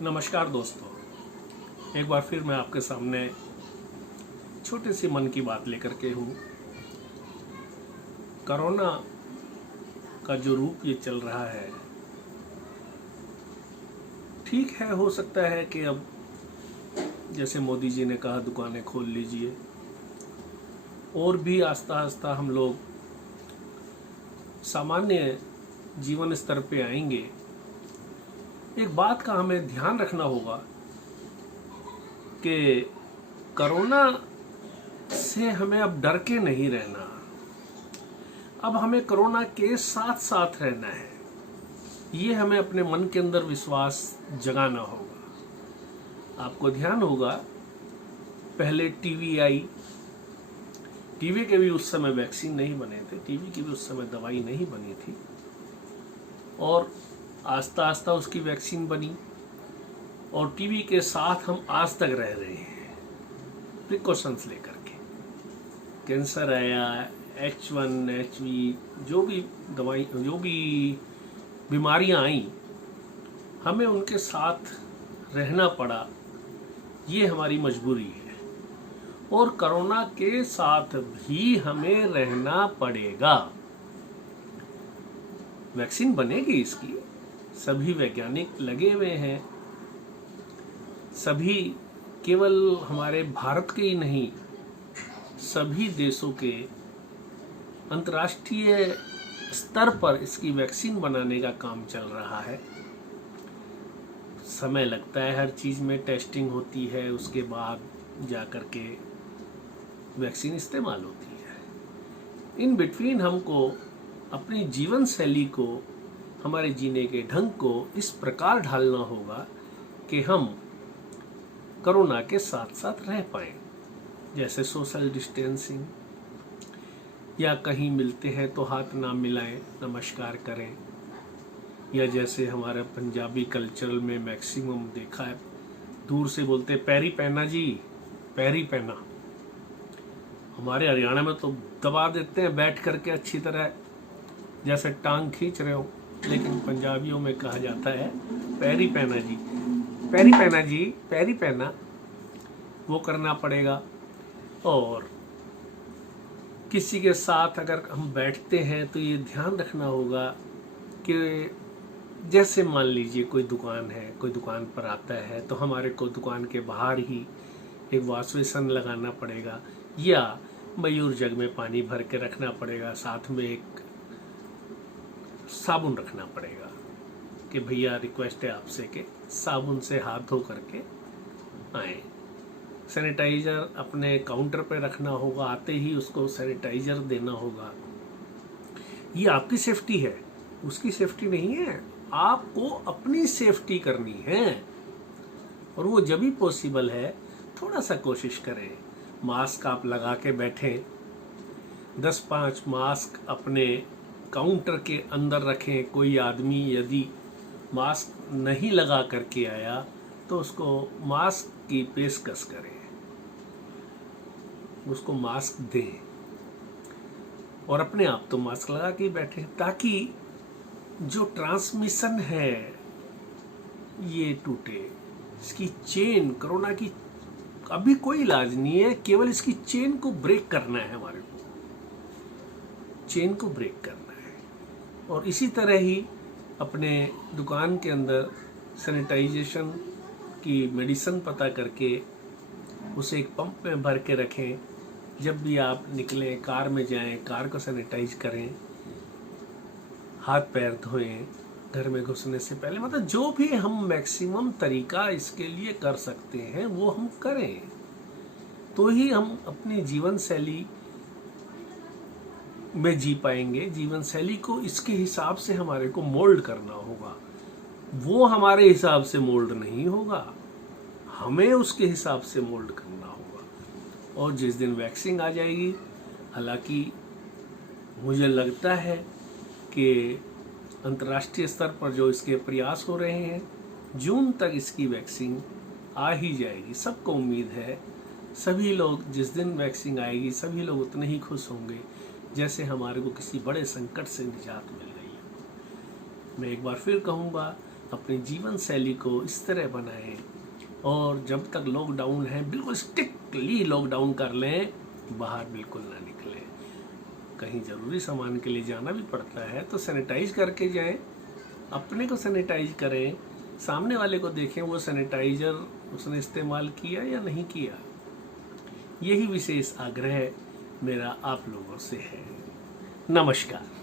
नमस्कार दोस्तों, एक बार फिर मैं आपके सामने छोटी सी मन की बात लेकर के हूँ। कोरोना का जो रूप ये चल रहा है, ठीक है, हो सकता है कि अब जैसे मोदी जी ने कहा दुकानें खोल लीजिए, और भी आस्ता आस्ता हम लोग सामान्य जीवन स्तर पे आएंगे। एक बात का हमें ध्यान रखना होगा कि कोरोना से हमें अब डर के नहीं रहना, अब हमें कोरोना के साथ साथ रहना है। ये हमें अपने मन के अंदर विश्वास जगाना होगा। आपको ध्यान होगा, पहले टीवी आई, टीवी के भी उस समय वैक्सीन नहीं बने थे, टीवी की भी उस समय दवाई नहीं बनी थी, और आस्ता आस्ता उसकी वैक्सीन बनी, और टीवी के साथ हम आज तक रह रहे हैं प्रिकॉशंस लेकर के। कैंसर आया, H1 HV, जो भी दवाई, जो भी बीमारियां आई, हमें उनके साथ रहना पड़ा। ये हमारी मजबूरी है, और कोरोना के साथ भी हमें रहना पड़ेगा। वैक्सीन बनेगी इसकी, सभी वैज्ञानिक लगे हुए हैं, सभी, केवल हमारे भारत के ही नहीं, सभी देशों के अंतर्राष्ट्रीय स्तर पर इसकी वैक्सीन बनाने का काम चल रहा है। समय लगता है, हर चीज़ में टेस्टिंग होती है, उसके बाद जा कर के वैक्सीन इस्तेमाल होती है। इन बिटवीन हमको अपनी जीवन शैली को, हमारे जीने के ढंग को इस प्रकार ढालना होगा कि हम कोरोना के साथ साथ रह पाएं। जैसे सोशल डिस्टेंसिंग, या कहीं मिलते हैं तो हाथ ना मिलाएं, नमस्कार करें, या जैसे हमारे पंजाबी कल्चरल में मैक्सिमम देखा है, दूर से बोलते पैरी पहना जी, पैरी पहना। हमारे हरियाणा में तो दबा देते हैं बैठ करके अच्छी तरह, जैसे टांग खींच रहे हो, लेकिन पंजाबियों में कहा जाता है पैरी पहना जी, पैरी पहना जी, पैरी पहना, वो करना पड़ेगा। और किसी के साथ अगर हम बैठते हैं तो ये ध्यान रखना होगा कि जैसे मान लीजिए कोई दुकान है, कोई दुकान पर आता है तो हमारे को दुकान के बाहर ही एक वॉश बेसिन लगाना पड़ेगा, या मयूर जग में पानी भर के रखना पड़ेगा, साथ में एक साबुन रखना पड़ेगा कि भैया रिक्वेस्ट है आपसे कि साबुन से हाथ धो करके आए। सैनिटाइजर अपने काउंटर पे रखना होगा, आते ही उसको सैनिटाइजर देना होगा। ये आपकी सेफ्टी है, उसकी सेफ्टी नहीं है, आपको अपनी सेफ्टी करनी है। और वो जब भी पॉसिबल है थोड़ा सा कोशिश करें, मास्क आप लगा के बैठें, 10-5 मास्क अपने काउंटर के अंदर रखें। कोई आदमी यदि मास्क नहीं लगा करके आया तो उसको मास्क की पेशकश करें, उसको मास्क दें, और अपने आप तो मास्क लगा के बैठे, ताकि जो ट्रांसमिशन है ये टूटे। इसकी चेन, कोरोना की अभी कोई इलाज नहीं है, केवल इसकी चेन को ब्रेक करना है, हमारे को चेन को ब्रेक करना है। और इसी तरह ही अपने दुकान के अंदर सैनिटाइजेशन की मेडिसिन पता करके उसे एक पंप में भर के रखें। जब भी आप निकलें, कार में जाएं, कार को सैनिटाइज करें, हाथ पैर धोएं घर में घुसने से पहले। मतलब जो भी हम मैक्सिमम तरीका इसके लिए कर सकते हैं वो हम करें, तो ही हम अपनी जीवन शैली में जी पाएंगे। जीवन शैली को इसके हिसाब से हमारे को मोल्ड करना होगा, वो हमारे हिसाब से मोल्ड नहीं होगा, हमें उसके हिसाब से मोल्ड करना होगा। और जिस दिन वैक्सीन आ जाएगी, हालांकि मुझे लगता है कि अंतर्राष्ट्रीय स्तर पर जो इसके प्रयास हो रहे हैं, जून तक इसकी वैक्सीन आ ही जाएगी। सबको उम्मीद है, सभी लोग, जिस दिन वैक्सीन आएगी सभी लोग उतने ही खुश होंगे जैसे हमारे को किसी बड़े संकट से निजात मिल रही है। मैं एक बार फिर कहूँगा, अपनी जीवन शैली को इस तरह बनाएं और जब तक लॉकडाउन है बिल्कुल स्ट्रिक्टली लॉकडाउन कर लें, बाहर बिल्कुल ना निकलें। कहीं ज़रूरी सामान के लिए जाना भी पड़ता है तो सैनिटाइज करके जाएं, अपने को सैनिटाइज करें, सामने वाले को देखें वो सैनिटाइजर उसने इस्तेमाल किया या नहीं किया। यही विशेष आग्रह मेरा आप लोगों से है। नमस्कार।